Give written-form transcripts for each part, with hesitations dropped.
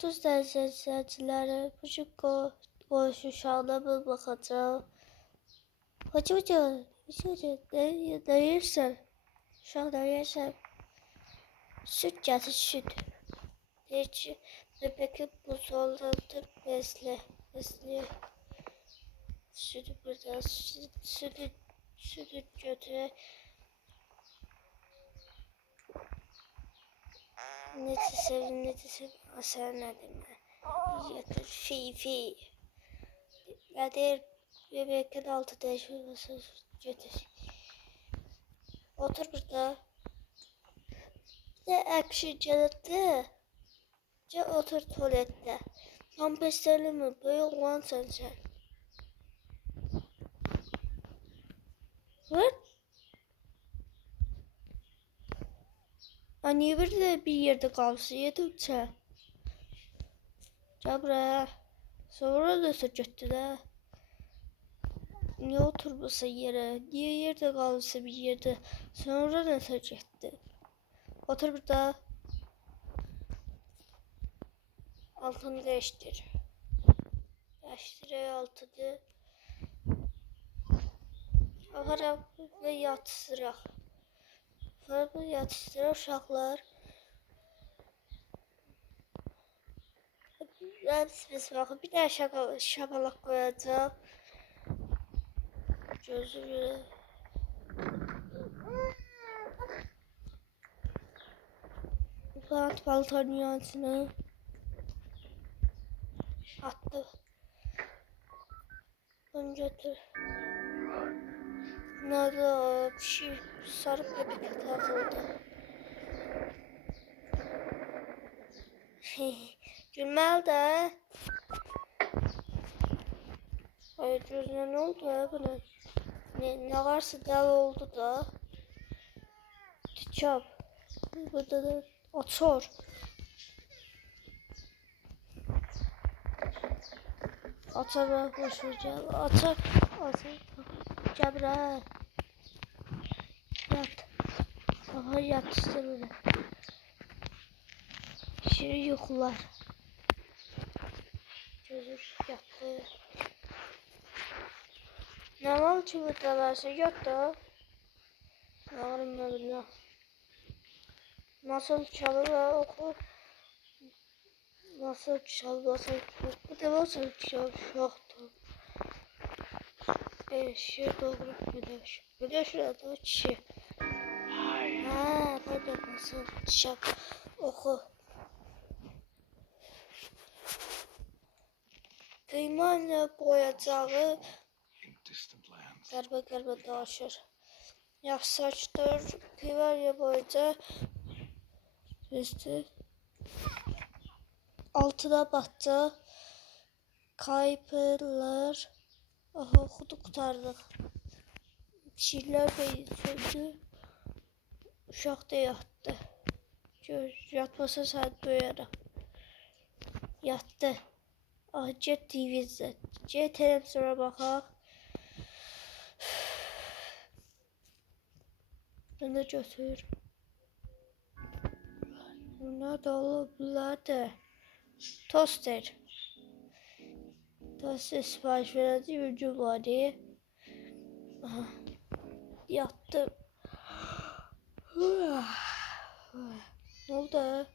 Yoxdur izləyiciləri, bu gün qoyuş uşağına bir baxacaq. Hoca, ne yersən? Uşaq ne yersən? Süt gətir, süt. Deyir ki, bebeği buzdolabında besliyor. Sütü burada, sütü götürək. Necə sevim, asər nədir mən? Yatır, fi. Nədir, bebeğin altı değişmesi götür. Otur burada. Ne action gəlirdi? Gel otur tuvalette. Pampaslarını mı? Böyle olansan sen. What? Niye bir yerde kalsın? Yedim. Gel buraya. Sonra da söküttü de. Niye oturmasın yere? Niye yerde kalsın bir yerde? Sonra da söküttü. Otur burada. Altını değiştir. Değiştir altını. Aparaq və yatışdıraq. Sonra yatışdıraq uşaqlar. Biz baxın, bir də şabalaq qoyacaq. Gözü görə. At paltarın yansını. Attı. Bunu götür. Nerede bir şey sarı bebek takıldı. Gülmeli de. Hayır gözüne ne oldu ya buna? Ne varsa deli oldu da. Çap. Burada da açar. Açar bak boş ver. Açar. Gel buraya. Yat. Aha yat işte böyle. Şirin yuxular. Gözü yattı. Ne var ki burada varsa yat da. Ne var mı bilmem. Nasıl çalır oku. Nasıl çalır. Bu da nasıl çalır. Şoktu. Şey doğru bir de şurada çiğ. Ha, burada nasıl çiğ. Oku. Kıymayla boyacağı qəribə daşır. Yaxşı saçdır, kıymayla boyacağı üstü. Altına batacaq. Kayıplar. Aha, xudu qutardıq. Pişirlər söydü. Uşaq da yatdı. Yatmasa sən döyərəm. Yatdı. Ah, get TV izlə. Get televizyona baxaq. Ben de götür. Bunlar da olabilirdi. Toster. Toster sipariş verdiği ürün var diye. Aha. Yattım. Ne oldu?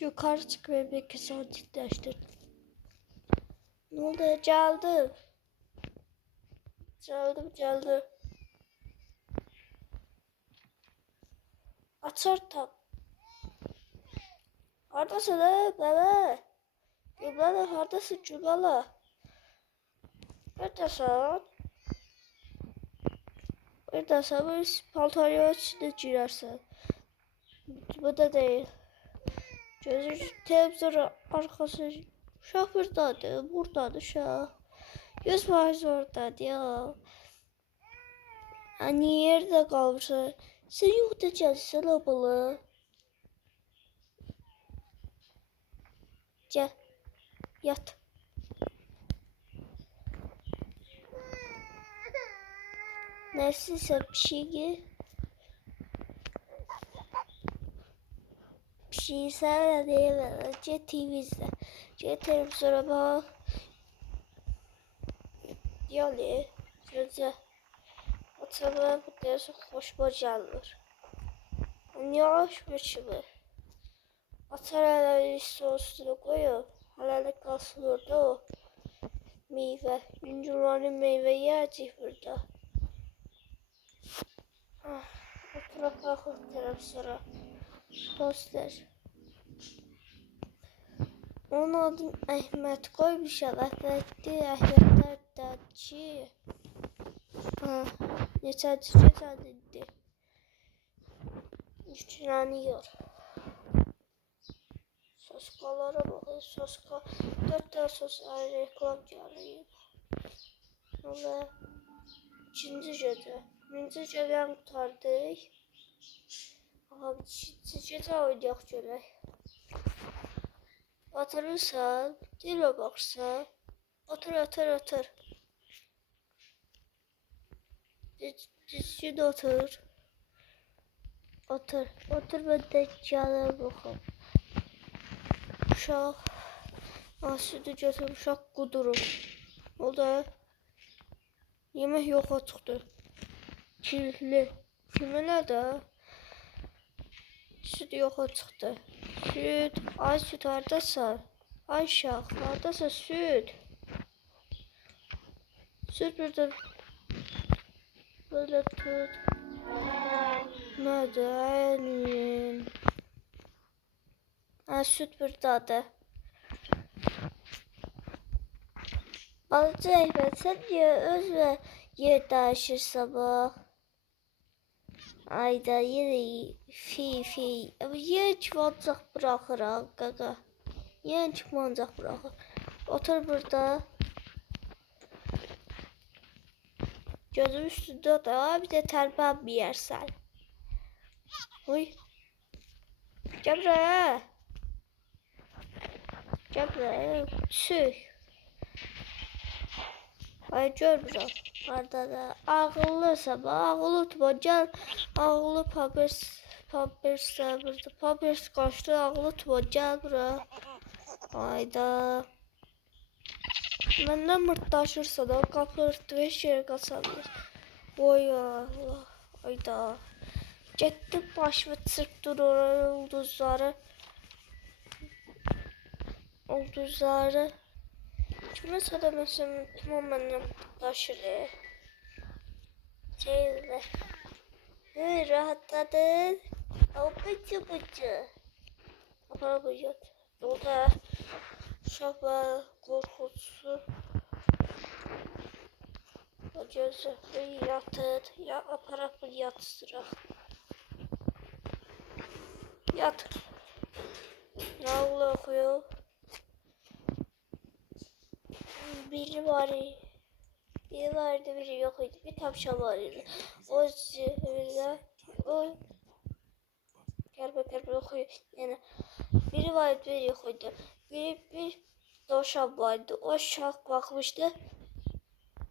Yukarı çık ve bir kısa titreştirdim. Ne oldu? Geldim. Geldim. Açar tam. Haradasın ha bebe? Gülbala haradasın Gülbala? Neredesin? Neredesin? Bir paltoya içinde girersin. Bu da değil. Gözü televizyon arkası. Uşaq buradadır. Buradadır uşaq. 100% oradadır ya. Hani yerde kalmışsın. Sen yurda gelsin abla. Gel. Yat. Neyse bir şey sen de değil. Önce TV izle. Gel televizyona bak. Yani gözə atama bu dersi xoşuma gəlmir. Niyə açmır kimi? Atar hələ sosunu qoyub, hələ qalsın orada o meyvə. Yüngülani meyvə yiyəcək burada. Oturaq baxıb televizyona. Toster. Onun adını Əhməd qoymuşam. Əhmədlərdəki. Neçənci gecədir. Yükleniyor. Soskalara bakın. Soska 4 tane soska reklam geliyor. Ve ikinci gece. Birinci geceden kurtardık. Aha ikinci gece oynayaq görək. Oturursan, dilə baxsan. Otur. Düzgün otur. Otur ben de canım baxım. Uşaq. Sütü götür, uşaq qudurur. O da yemək yoxa çıxdı. Kilitli. Kiminə də? Süt yoxa çıxdı. Süt. Ay süt hardasan? Ay uşaq, hardasan süt? Süt burada. Böyle tut. Nədir? Süt buradadır. Balıcı Əhməd, sən niyə özünə yer dəyişirsən bax? Ayda yine fi. Ama yer kim ancaq bırakıram qaqa. Yer kim ancaq bırakır. Otur burada. Gözüm üstündə da bir də tərpənməyərsən. Uy. Gəl buraya. Sür. Ay görmürəm. Harada da ağıllısan, ağıllı tutma. Gəl ağıllı Pampers burada. Pampers qaçdı, ağıllı tutma. Gəl bura. Ayda. Məndən mırtdaşırsa da qapı örtdü, heç yerə qaçamıyor. Oy Allah. Ayda. Getdim başımı çırpdır oraya ulduzları. Kime söylemesem tamam məndən mırtdaşır. Şeyle. Rahatladın. O bıcı. Apara bıcı. Orada uşaqlar qorxusu. Gözü yatır. Ya apara bu yatsıraq. Yat. Nağlı oxuyur. Biri vardı, biri yok idi. Bir tavşan vardı. O zihirle, o kerbe okuyor. Yani biri vardı, biri yok idi. Bir tavşan vardı. O şah bakmıştı.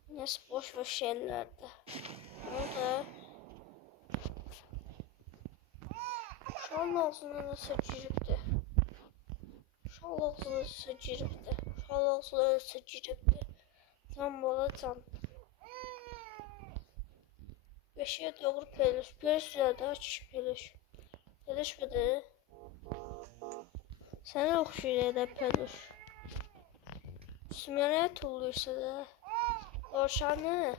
Nasıl boş şeylerdi. O da şalın ağzına nasıl giripti. Şal ağzına nasıl giripti. Tam balacan. Beşiğe doğru peluş. Peluş nerede? Aç peluş. Peluş mıdır? Sana okşuyla da peluş. Sümere tulluysa da. Tavşanı.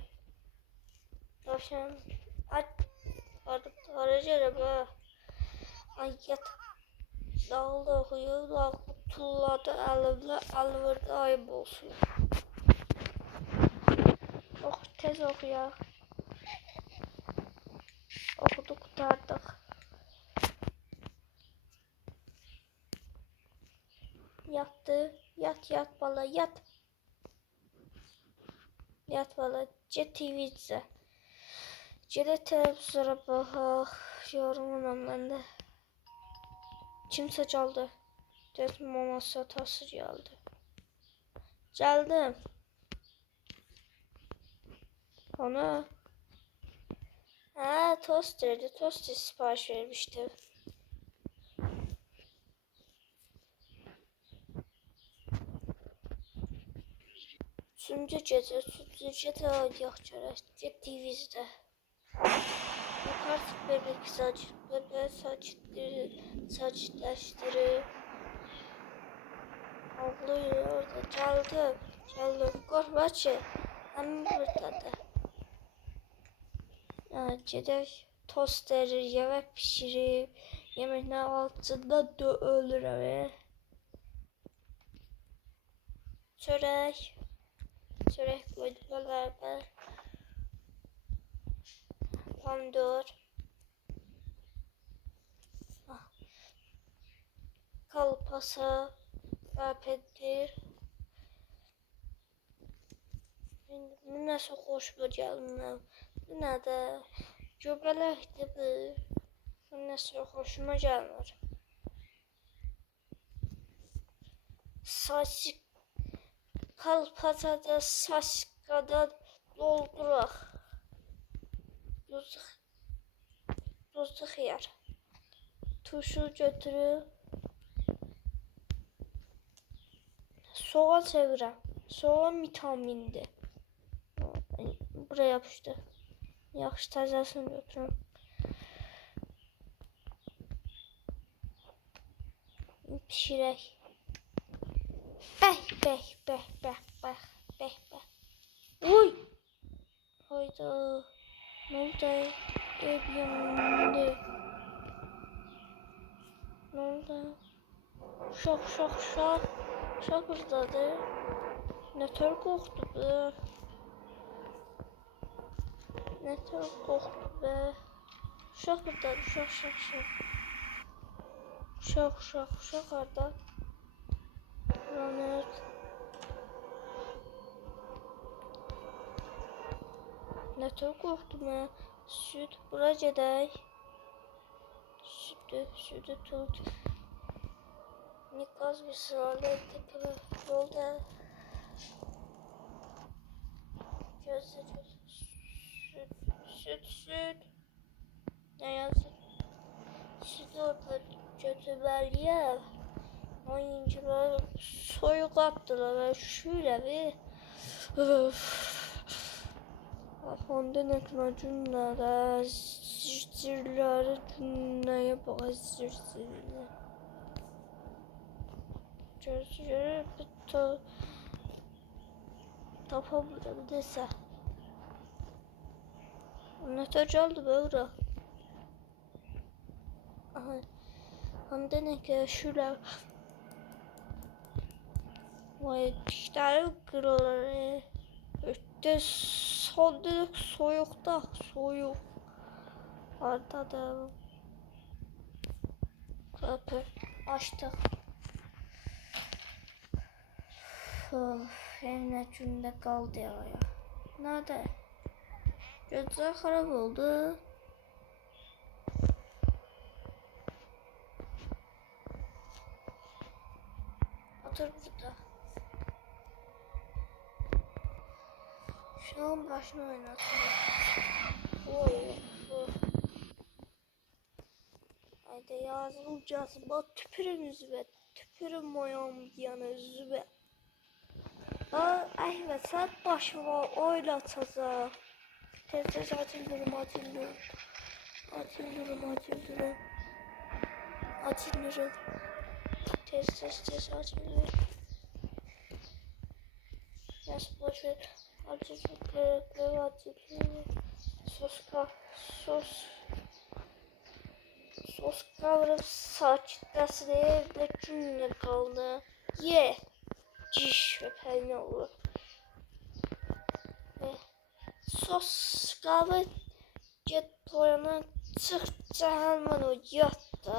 Tavşan. Aç. Aracı be. Ay yat. Dağıldı okuyor. Dağıldı tulladı elimle. Elimde ayıp olsun. Tez okuyak. Okuduk kurtardık. Yattı. Yat bala yat. Yat bala. Get TV izle. Get televizyona baxaq. Yorumum məndə. Kimsə çaldı. Dedim maması atası geldi. Geldim. Ona. Tosterdi. Toster sipariş vermiştim. Üçüncü gecə ayaq görək. Getdik vizdə. Artık bebek sakitləşdirir. Ağlıyor orada. Geldim. Korkma ki. Hemen buradadır. Gedək tost verir, yemək pişirib. Yeməklər altında ölürəm. Çörək koydular beraber. Pomidor. Kalpasa. Pedir. Bu nasıl xoşuma gəlmir. Bu nədir? Göbələkdir bu. Bu nasıl xoşuma gəlmir. Saç kalpasada saçkadan dolduraq. Duzlu xiyar. Turşu götürüb soğan çevirəm. Soğan vitamindir. Buraya yapıştı. Yaxşı təzəsini götürüm. Pişirək. Bəh. Uy! Hayda. Ne oldu? Ev yandı. Ne oldu? Uşaq buradadır. Ne tör qorxdu bu? Ne tör qorxdu be? Uşaq buradadır. Uşaq harda? Ronald. Ne tör qorxdum ya? Süt bura gedək. Sütü tut. Nikaz bir sırada ettik. Yolda. Gözleri. Süt. Ne yazır? Süt orada götürməliyəm. Oyuncular soyuq attılar ve şöyle bir. Onda ne kadar cümlere, zirleri cümleye bak zirleri. Gözleri bir tapabilirim dese. Ne tecaldı böyle. Onda ne kadar şöyle. Vay dişlerim kırılır. İşte sondalık soğuk. Ortada kapı açtık. Evine günde kaldı ya. Nerede? Gözler harap oldu. Otur burada. Şu an başını oynatıyor. Haydi yazılacağız. Bak tüpürüm zübe. Tüpürüm ayağım yanı zübe. Ahmet sen başıma oynatacak. Tez açılırım. Tez açılırım. Nasıl boşver. Açılırım. Sos kavruk sakitləsin evdə günlə qaldı. Ye. Ciş köpəyin olur. Sos kavruk get toyana çıx cəhəlmən o yat da.